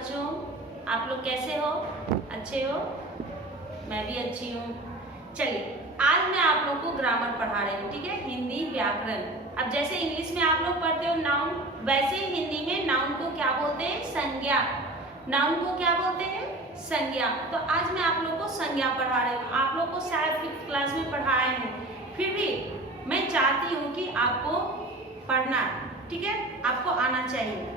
बच्चों, आप लोग कैसे हो? अच्छे हो? मैं भी अच्छी हूँ। चलिए, आज मैं आप लोग को ग्रामर पढ़ा रही हूँ, ठीक है? हिंदी व्याकरण। अब जैसे इंग्लिश में आप लोग पढ़ते हो नाउन, वैसे ही हिंदी में नाउन को क्या बोलते हैं? संज्ञा। नाउन को क्या बोलते हैं? संज्ञा। तो आज मैं आप लोग को संज्ञा पढ़ा रही हूँ। आप लोग को शायद 5th क्लास में पढ़ाए हैं, फिर भी मैं चाहती हूँ कि आपको पढ़ना, ठीक है? आपको आना चाहिए।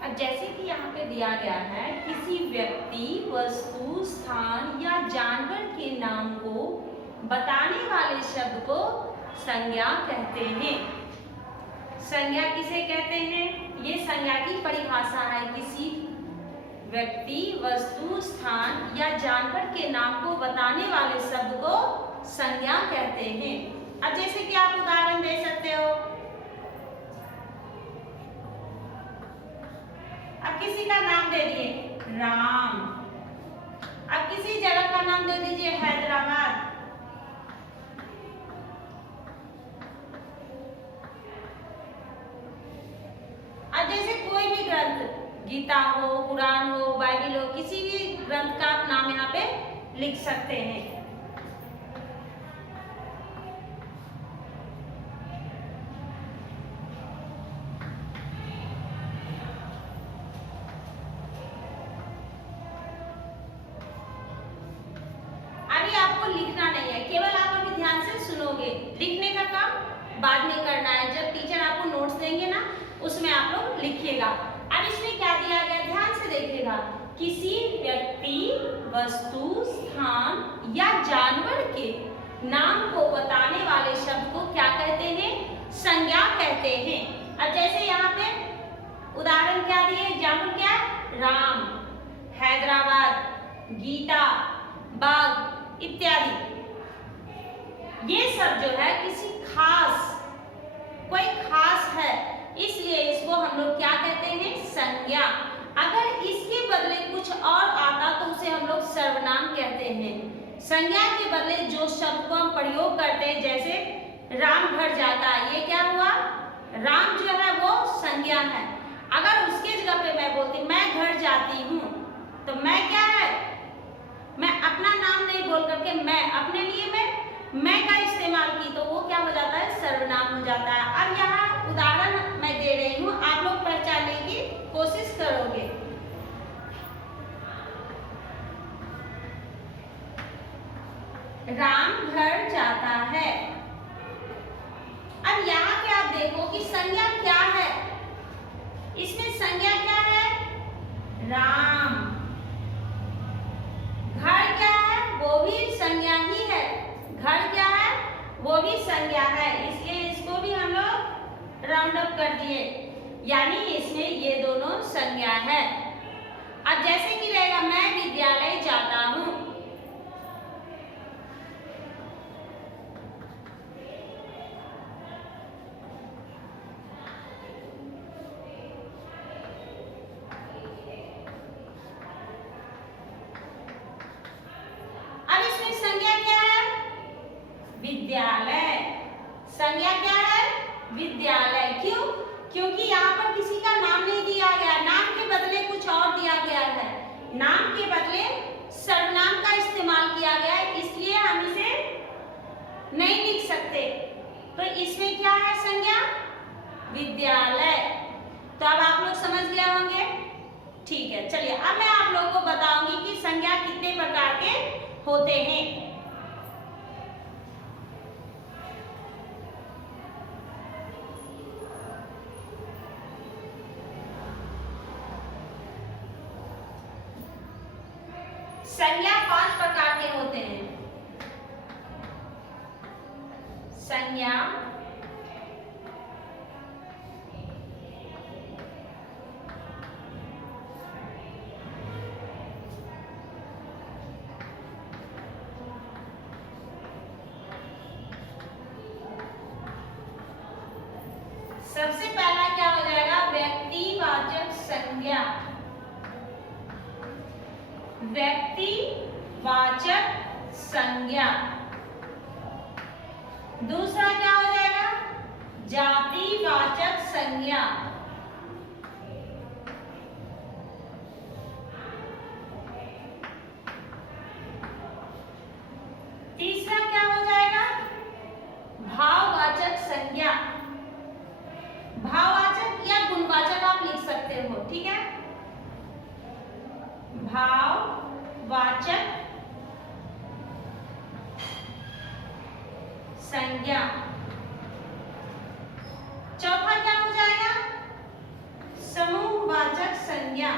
अब जैसे कि यहाँ पे दिया गया है, किसी व्यक्ति, वस्तु, स्थान या जानवर के नाम को बताने वाले शब्द को संज्ञा कहते हैं। संज्ञा किसे कहते हैं? ये संज्ञा की परिभाषा है। किसी व्यक्ति, वस्तु, स्थान या जानवर के नाम को बताने वाले शब्द को संज्ञा कहते हैं। अब जैसे कि आप उदाहरण दे सकते हो, अब किसी का नाम दे दिए राम, अब किसी जगह का नाम दे दीजिए हैदराबाद। अब जैसे कोई भी ग्रंथ, गीता हो, कुरान हो, बाइबल हो, किसी भी ग्रंथ का आप नाम यहाँ पे लिख सकते हैं। लिखना नहीं है, केवल आप अभी ध्यान से सुनोगे। लिखने का काम बाद में करना है, जब टीचर आपको नोट्स देंगे ना, उसमें आप लोग लिखिएगा। अब इसमें क्या दिया गया, ध्यान से देखिएगा। किसी व्यक्ति, वस्तु, स्थान या जानवर के नाम को बताने वाले शब्द को क्या कहते हैं? संज्ञा कहते हैं। अब जैसे यहाँ पे उदाहरण क्या दिए, एग्जाम्पल क्या है? राम, हैदराबाद, गीता, बाग इत्यादि। ये सब जो है किसी खास, कोई खास है, इसलिए इसको हम लोग क्या कहते हैं? संज्ञा। अगर इसके बदले कुछ और आता तो उसे हम लोग सर्वनाम कहते हैं। संज्ञा के बदले जो शब्द को हम प्रयोग करते हैं, जैसे राम घर जाता है, ये क्या हुआ? राम जो है वो संज्ञा है। अगर उसके जगह पे मैं बोलती मैं घर जाती हूँ, तो मैं क्या है? मैं अपना नाम नहीं बोल करके मैं अपने लिए मैं का इस्तेमाल की, तो वो क्या हो जाता है? सर्वनाम हो जाता है। अब यहाँ उदाहरण मैं दे रही हूँ, आप लोग पहचानने की कोशिश करोगे। राम घर जाता है। अब यहाँ पे आप देखो कि संज्ञा क्या है, इसमें संज्ञा क्या है? राम। घर क्या है? वो भी संज्ञा ही है। घर क्या है? वो भी संज्ञा है, इसलिए इसको भी हम लोग राउंड अप कर दिए, यानी इसमें ये दोनों संज्ञा है। अब जैसे कि रहेगा मैं विद्यालय जाता हूँ, विद्यालय। संज्ञा क्या है? विद्यालय। क्यों? क्योंकि यहाँ पर किसी का नाम नहीं दिया गया, नाम के बदले कुछ और दिया गया है। नाम के बदले सर्वनाम का इस्तेमाल किया गया है, इसलिए हम इसे नहीं लिख सकते। तो इसमें क्या है संज्ञा? विद्यालय। तो अब आप लोग समझ गए होंगे, ठीक है, चलिए अब मैं आप लोगों को बताऊंगी कि संज्ञा कितने प्रकार के होते हैं। संज्ञा 5 प्रकार के होते हैं। संज्ञा सबसे पहला क्या हो जाएगा? व्यक्तिवाचक संज्ञा। व्यक्तिवाचक संज्ञा। दूसरा क्या हो जाएगा? जातिवाचक संज्ञा। तीसरा क्या हो जाएगा? भाववाचक संज्ञा। भाववाचक या गुणवाचक आप लिख सकते हो, ठीक है। भाववाचक संज्ञा। चौथा क्या हो जाएगा? समूहवाचक संज्ञा।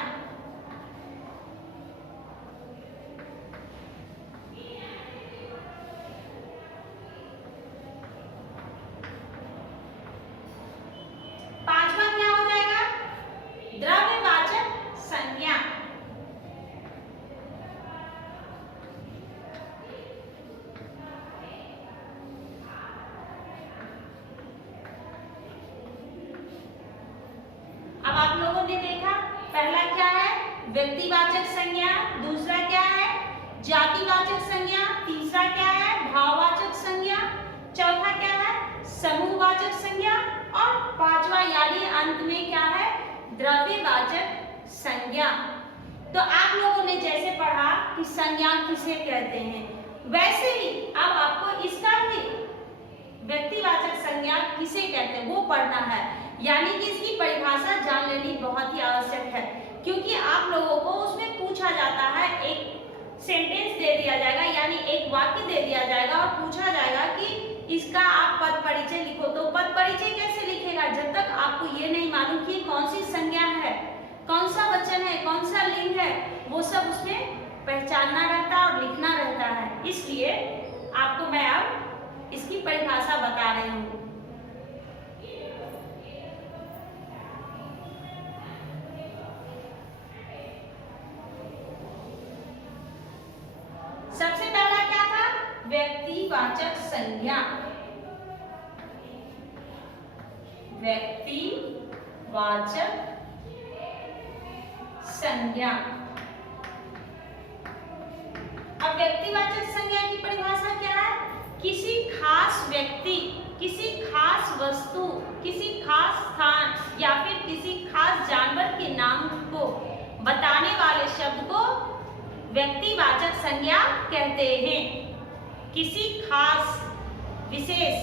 पांचवा क्या हो जाएगा? द्रव्यवाचक संज्ञा। अब आप लोगों ने देखा पहला क्या है? व्यक्तिवाचक संज्ञा। दूसरा क्या है? जातिवाचक संज्ञा। तीसरा क्या है? भाववाचक संज्ञा। चौथा क्या है? समूहवाचक संज्ञा। और पांचवा यानी अंत में क्या है? द्रव्यवाचक संज्ञा। तो आप लोगों ने जैसे पढ़ा कि संज्ञा किसे कहते हैं, वैसे ही अब आपको इसका भी व्यक्तिवाचक संज्ञा किसे कहते हैं वो पढ़ना है। यानी कि इसकी परिभाषा जान लेनी बहुत ही आवश्यक है, क्योंकि आप लोगों को उसमें पूछा जाता है, एक सेंटेंस दे दिया जाएगा यानी एक वाक्य दे दिया जाएगा और पूछा जाएगा कि इसका आप पद परिचय लिखो। तो पद परिचय कैसे लिखेगा? जब तक आपको ये नहीं मालूम कि कौन सी संज्ञा है, कौन सा वचन है, कौन सा लिंग है, वो सब उसमें पहचानना रहता है और लिखना रहता है। इसलिए आपको मैं अब इसकी परिभाषा बता रही हूँ। सबसे पहला क्या था? व्यक्तिवाचक संज्ञा। व्यक्तिवाचक संज्ञा। अब व्यक्तिवाचक संज्ञा की परिभाषा क्या है? किसी खास व्यक्ति, किसी खास वस्तु, किसी खास स्थान या फिर किसी खास जानवर के नाम को बताने वाले शब्द को व्यक्तिवाचक संज्ञा कहते हैं। किसी खास विशेष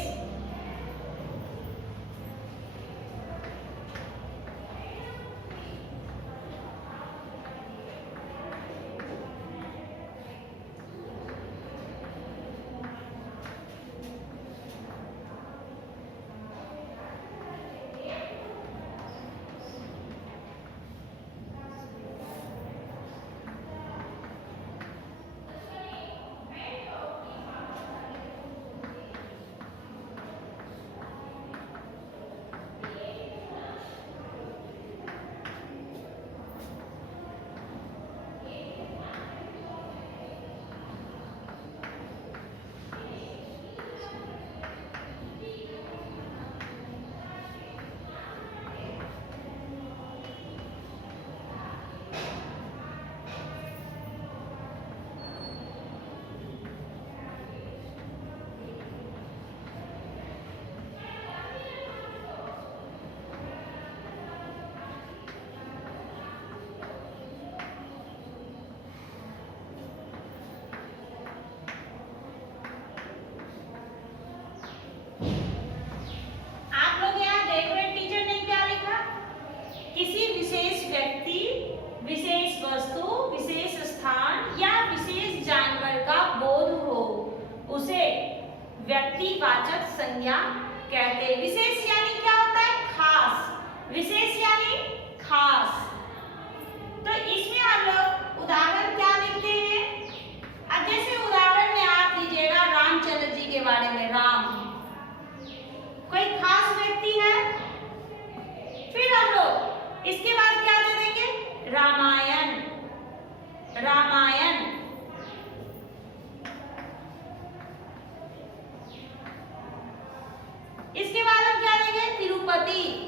इसके बाद हम क्या देंगे, तिरुपति।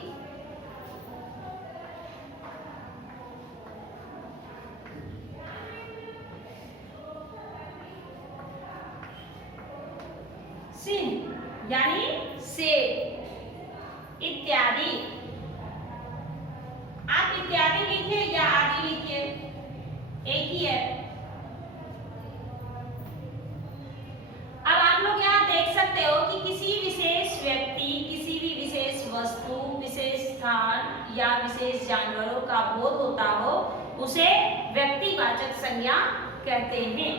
सिंह यानी सेब, इत्यादि। आप इत्यादि लिखिए या आदि लिखिए, एक ही है। अब आप लोग यहाँ देख सकते हो कि किसी विशेष व्यक्ति, किसी भी विशेष वस्तु, विशेष स्थान या विशेष जानवरों का बोध होता हो उसे व्यक्तिवाचक संज्ञा कहते हैं।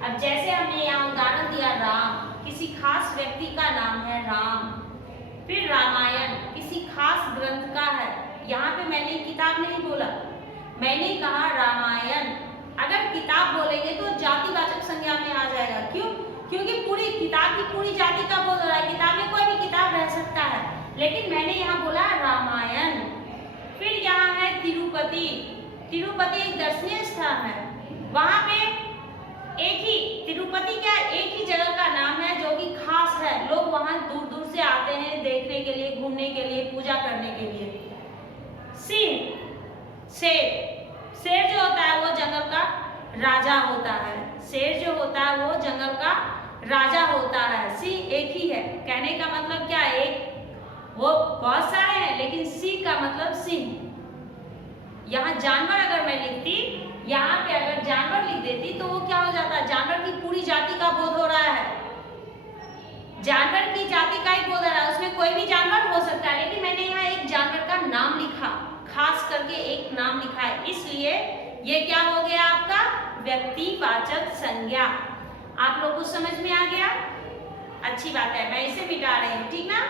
अब जैसे हमने यहाँ उदाहरण दिया राम, किसी खास व्यक्ति का नाम है राम। फिर रामायण किसी खास ग्रंथ का है। यहाँ पे मैंने किताब नहीं बोला, मैंने कहा रामायण। अगर किताब बोलेंगे तो जातिवाचक संज्ञा में आ जाएगा। क्यों? क्योंकि पूरी किताब की पूरी जाति का बोध हो रहा है। किताब में कोई भी किताब रह सकता है, लेकिन मैंने यहाँ बोला रामायण। फिर यहाँ है तिरुपति। तिरुपति एक दर्शनीय स्थान है। वहां पे एक ही तिरुपति क्या एक ही जगह का नाम है जो कि खास है। लोग वहां दूर दूर से आते हैं देखने के लिए, घूमने के लिए, पूजा करने के लिए। सिंह, शेर। शेर जो होता है वो जंगल का राजा होता है। शेर जो होता है वो जंगल का राजा होता है। सिंह एक ही है। कहने का मतलब क्या है, एक वो बहुत सारे हैं लेकिन सिंह का मतलब सिंह। यहाँ जानवर अगर मैं लिखती, यहाँ पे अगर जानवर लिख देती तो वो क्या हो जाता, जानवर की पूरी जाति का बोध हो रहा है। जानवर की जाति का ही बोध हो रहा है, उसमें कोई भी जानवर हो सकता है, लेकिन मैंने यहाँ एक जानवर का नाम लिखा, खास करके एक नाम लिखा है, इसलिए ये क्या हो गया आपका व्यक्तिवाचक संज्ञा। आप लोग को समझ में आ गया? अच्छी बात है, मैं इसे मिटा रही हूँ, ठीक ना।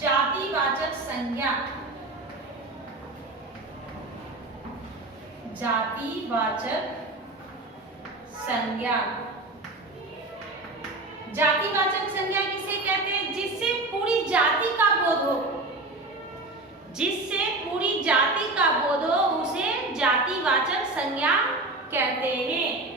जातिवाचक संज्ञा। जातिवाचक संज्ञा। जातिवाचक संज्ञा किसे कहते हैं? जिससे पूरी जाति का बोध हो, जिससे पूरी जाति का बोध हो उसे जातिवाचक संज्ञा कहते हैं।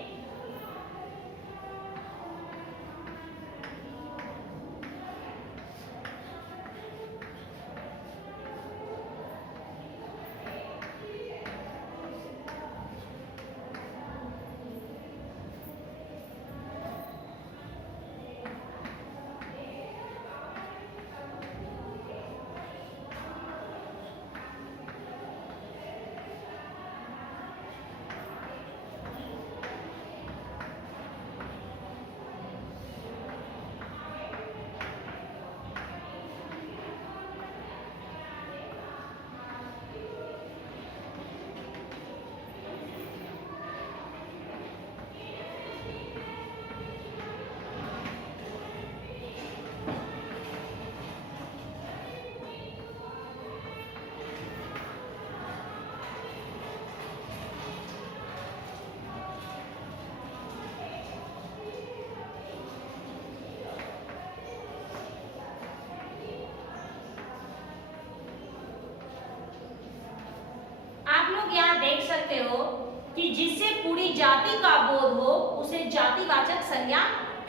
यहाँ देख सकते हो कि जिससे पूरी जाति का बोध हो उसे जातिवाचक संज्ञा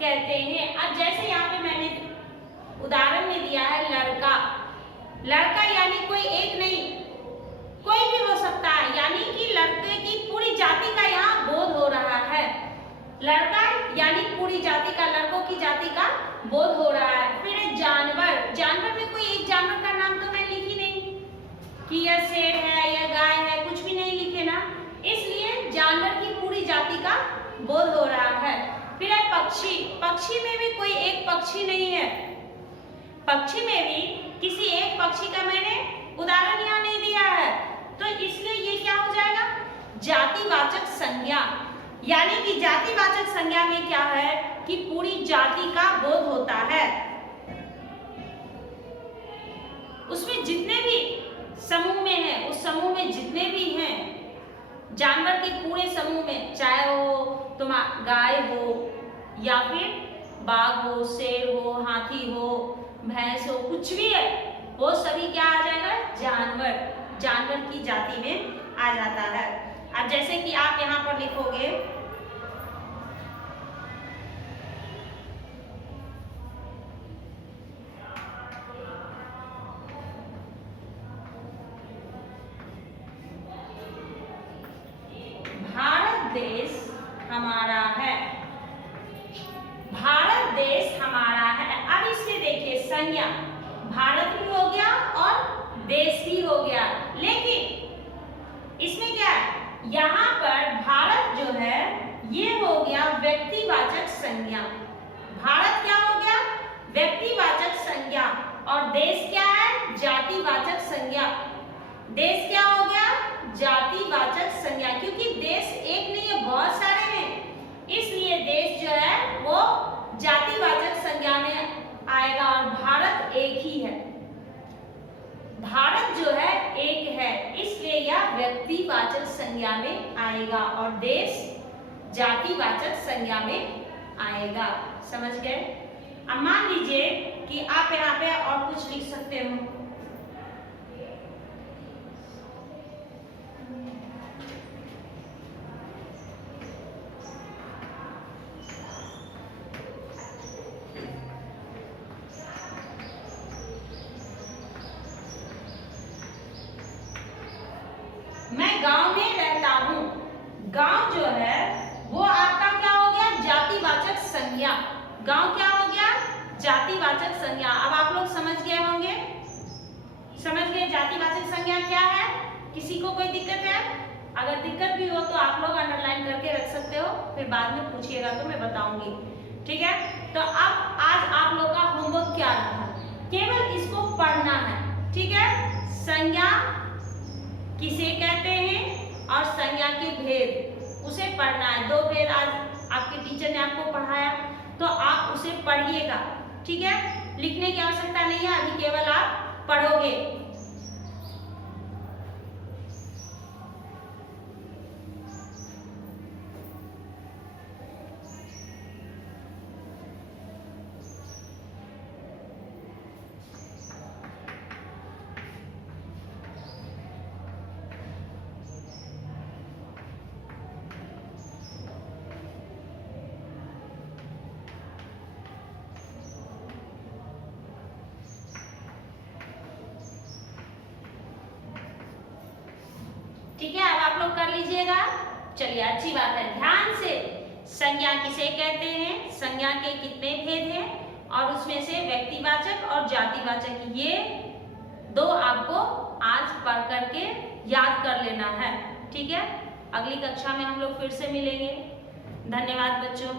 कहते हैं। अब जैसे यहाँ पे मैंने उदाहरण में दिया है लड़का। लड़का यानी कोई एक नहीं, कोई भी हो सकता है, यानी कि लड़के की पूरी जाति का यहाँ बोध हो रहा है। लड़का यानी पूरी जाति का, लड़कों की जाति का बोध हो रहा है। फिर जानवर। जानवर में कोई एक जानवर का नाम तो मैं लिखी नहीं कि यह शेर है या गाय है, कुछ भी नहीं लिखे ना, इसलिए जानवर की पूरी जाति का बोध हो रहा है। फिर है पक्षी। पक्षी में भी कोई एक पक्षी नहीं है, पक्षी में भी किसी एक पक्षी का मैंने उदाहरण यहाँ नहीं दिया है, तो इसलिए ये क्या हो जाएगा जातिवाचक संज्ञा। यानी कि जातिवाचक संज्ञा में क्या है कि पूरी जाति का बोध होता है। उसमें जितने भी समूह में है, उस समूह में जितने भी हैं जानवर के पूरे समूह में, चाहे वो गाय हो या फिर बाघ हो, शेर हो, हाथी हो, भैंस हो, कुछ भी है वो सभी क्या आ जाएगा, जानवर, जानवर की जाति में आ जाता है। अब जैसे कि आप यहाँ पर लिखोगे भारत देश हमारा है, भारत देश हमारा है। अब इससे देखिए संज्ञा, भारत भी हो गया और देश भी हो गया, लेकिन इसमें क्या है, यहाँ पर भारत जो है ये हो गया व्यक्तिवाचक संज्ञा। भारत क्या हो गया, व्यक्तिवाचक संज्ञा, और देश क्या है, जातिवाचक संज्ञा। देश क्या हो गया, जातिवाचक संज्ञा, क्योंकि देश एक नहीं है, बहुत सारे हैं, इसलिए देश जो है वो जातिवाचक संज्ञा में आएगा और भारत एक ही है। भारत जो है एक है, इसलिए यह व्यक्तिवाचक संज्ञा में आएगा और देश जातिवाचक संज्ञा में आएगा। समझ गए? अब मान लीजिए कि आप यहाँ पे और कुछ लिख सकते हो। मैं गांव में रहता हूँ। गांव जो है वो आपका क्या हो गया, जातिवाचक संज्ञा। गांव क्या हो गया, जातिवाचक संज्ञा। अब आप लोग समझ गए होंगे, समझ गए जातिवाचक संज्ञा क्या है। किसी को कोई दिक्कत है? अगर दिक्कत भी हो तो आप लोग अंडरलाइन करके रख सकते हो, फिर बाद में पूछिएगा तो मैं बताऊंगी। ठीक है, तो अब आज आप लोग का होमवर्क क्या रहा, केवल इसको पढ़ना है। ठीक है, संज्ञा किसे कहते हैं और संज्ञा के भेद उसे पढ़ना है। दो भेद आज आपके टीचर ने आपको पढ़ाया, तो आप उसे पढ़िएगा। ठीक है, लिखने की आवश्यकता नहीं है, अभी केवल आप पढ़ोगे। ठीक है, अब आप लोग कर लीजिएगा। चलिए, अच्छी बात है। ध्यान से, संज्ञा किसे कहते हैं, संज्ञा के कितने भेद हैं, और उसमें से व्यक्तिवाचक और जातिवाचक, ये दो आपको आज पढ़ करके याद कर लेना है। ठीक है, अगली कक्षा में हम लोग फिर से मिलेंगे। धन्यवाद बच्चों।